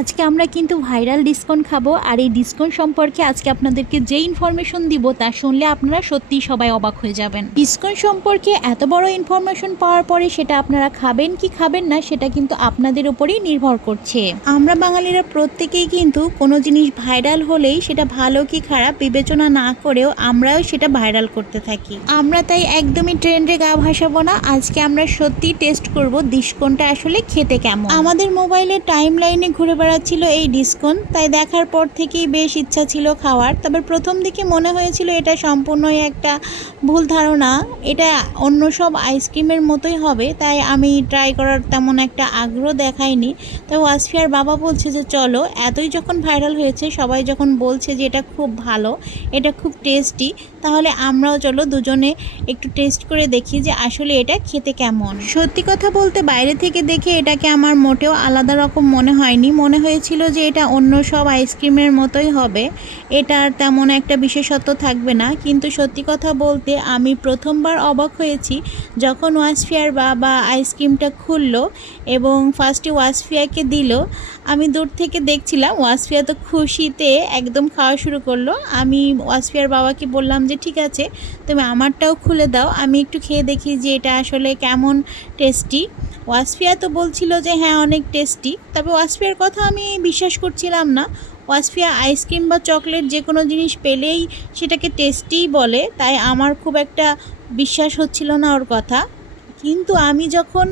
আজকে আমরা কিন্তু ভাইরাল ডিসকাউন্ট খাব আর এই ডিসকাউন্ট সম্পর্কে আজকে আপনাদেরকে যে ইনফরমেশন দিব তা শুনলে আপনারা সত্যিই সবাই অবাক হয়ে যাবেন। ডিসকাউন্ট সম্পর্কে এত বড় ইনফরমেশন পাওয়ার পরে সেটা আপনারা খাবেন কি খাবেন না সেটা কিন্তু আপনাদের উপরেই নির্ভর করছে। আমরা বাঙালিরা প্রত্যেকেই কিন্তু কোনো জিনিস ভাইরাল হলেই সেটা ভালো কি খারাপ বিবেচনা না করেও আমরাও সেটা ভাইরাল করতে থাকি। আমরা তাই একদমই ট্রেন্ডে গা ভাসাবো না। আজকে আমরা সত্যি টেস্ট করব ডিসকাউন্টটা আসলে খেতে কেমন। আমাদের মোবাইলে টাইম লাইনে ঘুরে বেড়াচ্ছিল এই ডিসকন, তাই দেখার পর থেকেই বেশ ইচ্ছা ছিল খাওয়ার। তবে প্রথম দিকে মনে হয়েছিল এটা সম্পূর্ণই একটা ভুল ধারণা, এটা অন্য সব আইসক্রিমের মতোই হবে, তাই আমি ট্রাই করার তেমন একটা আগ্রহ দেখাইনি। তো ওয়াসফিয়ার বাবা বলছে যে, চলো। এতই যখন ভাইরাল হয়েছে, সবাই যখন বলছে যে, এটা খুব ভালো, এটা খুব টেস্টি তাহলে আমরাও চলো দুজনে একটু টেস্ট করে দেখি যে, আসলে এটা খেতে কেমন। সত্যি কথা বলতে বাইরে থেকে দেখে এটাকে আমার মোটেও আলাদা রকম মনে হয়নি। মনে হয়েছিল যে, এটা অন্য সব আইসক্রিমের মতোই হবে, এটার তেমন একটা বিশেষত্ব থাকবে না। কিন্তু সত্যি কথা বলতে আমি প্রথমবার অবাক হয়েছি যখন ওয়াসফিয়ার বাবা আইসক্রিমটা খুললো এবং ফার্স্টে ওয়াসফিয়াকে দিল। আমি দূর থেকে দেখছিলাম, ওয়াসফিয়া তো খুশিতে একদম খাওয়া শুরু করল। আমি ওয়াসফিয়ার বাবাকে বললাম যে, ঠিক আছে, তুমি আমারটাও খুলে দাও, আমি একটু খেয়ে দেখি যে এটা আসলে কেমন টেস্টি ওয়াসফিয়া তো বলছিল যে হ্যাঁ অনেক টেস্টি তবে ওয়াসফিয়ার কথা আমি বিশ্বাস করছিলাম না। ওয়াসফিয়া আইসক্রিম বা চকলেট যে কোনো জিনিস পেলেই সেটাকে টেস্টিই বলে, তাই আমার খুব একটা বিশ্বাস হচ্ছিল না ওর কথা। কিন্তু আমি যখন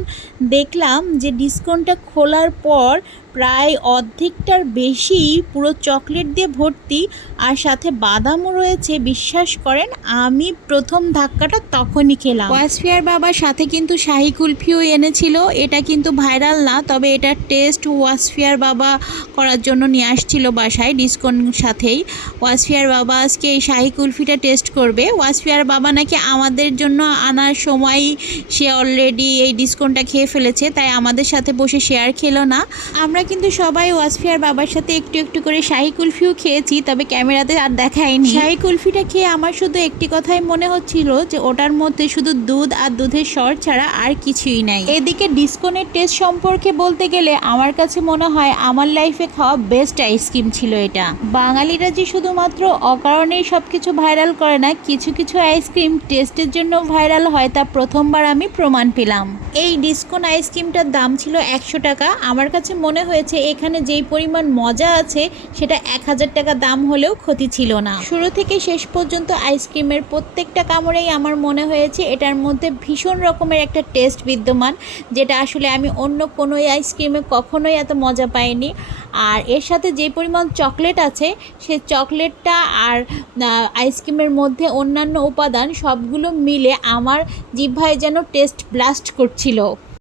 দেখলাম যে ডিসকাউন্টটা খোলার পর প্রায় অর্ধেকটার বেশি পুরো চকলেট দিয়ে ভর্তি আর সাথে বাদামও রয়েছে, বিশ্বাস করেন, আমি প্রথম ধাক্কাটা তখনই খেলাম। ওয়াসফিয়ার বাবার সাথে কিন্তু শাহি কুলফিও এনেছিল, এটা কিন্তু ভাইরাল না, তবে এটার টেস্ট ওয়াসফিয়ার বাবা করার জন্য নিয়ে আসছিল বাসায় ডিসকাউন্ট সাথেই। ওয়াসফিয়ার বাবা আজকে এই শাহি কুলফিটা টেস্ট করবে। ওয়াসফিয়ার বাবা নাকি আমাদের জন্য আনার সময় সে অলরেডি এই ডিসকাউন্টটা খেয়ে ফেলেছে, তাই আমাদের সাথে বসে শেয়ার খেলো না। আমরা কিন্তু সবাই ওয়াসফিয়ার বাবার সাথে একটু একটু করে শাহি কুলফিও খেয়েছি, তবে ক্যামেরাতে আর দেখায়নি শাহি কুলফিটা খেয়ে আমার শুধু একটি কথাই মনে হচ্ছিল যে ওটার মধ্যে শুধু দুধ আর দুধের স্বর ছাড়া আর কিছুই নাই। এদিকে ডিসকনের টেস্ট সম্পর্কে বলতে গেলে আমার কাছে মনে হয় আমার লাইফে খাওয়া বেস্ট আইসক্রিম ছিল এটা। বাঙালিরা যে শুধুমাত্র অকারণেই সব কিছু ভাইরাল করে না, কিছু কিছু আইসক্রিম টেস্টের জন্য ভাইরাল হয়, তা প্রথমবার আমি প্রমাণ পেলাম। এই ডিসকন আইসক্রিমটার দাম ছিল একশো টাকা। আমার কাছে মনে হয়েছে এখানে যেই পরিমাণ মজা আছে, সেটা এক হাজার টাকা দাম হলেও ক্ষতি ছিল না। শুরু থেকে শেষ পর্যন্ত আইসক্রিমের প্রত্যেকটা কামড়েই আমার মনে হয়েছে এটার মধ্যে ভীষণ রকমের একটা টেস্ট বিদ্যমান, যেটা আসলে আমি অন্য কোনো আইসক্রিমে কখনোই এত মজা পাইনি। আর এর সাথে যে পরিমাণ চকলেট আছে, সে চকলেটটা আর আইসক্রিমের মধ্যে অন্যান্য উপাদান সবগুলো মিলে আমার জিভায় যেন টেস্ট ব্লাস্ট করছিল।